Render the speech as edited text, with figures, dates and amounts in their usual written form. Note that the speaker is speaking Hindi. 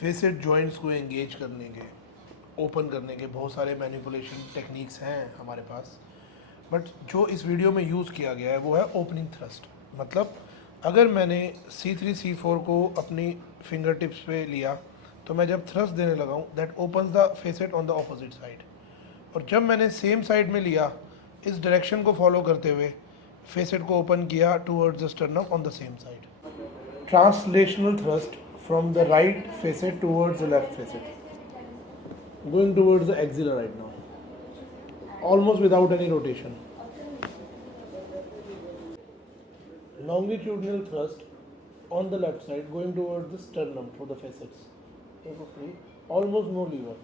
फेसेट जॉइंट्स को एंगेज करने के, ओपन करने के बहुत सारे मैनिपुलेशन टेक्निक्स हैं हमारे पास, बट जो इस वीडियो में यूज़ किया गया है वो है ओपनिंग थ्रस्ट। मतलब अगर मैंने C3 C4 को अपनी फिंगर टिप्स पे लिया तो मैं जब थ्रस्ट देने लगा हूँ that opens the facet on the opposite side, और जब मैंने सेम साइड में लिया इस डायरेक्शन को फॉलो करते हुए फेसेट को ओपन किया towards the sternum on the same side. Translational thrust from the right facet towards the left facet, going towards the axilla right now, almost without any rotation. Longitudinal thrust on the left side going towards the sternum for the facets. Almost no lever.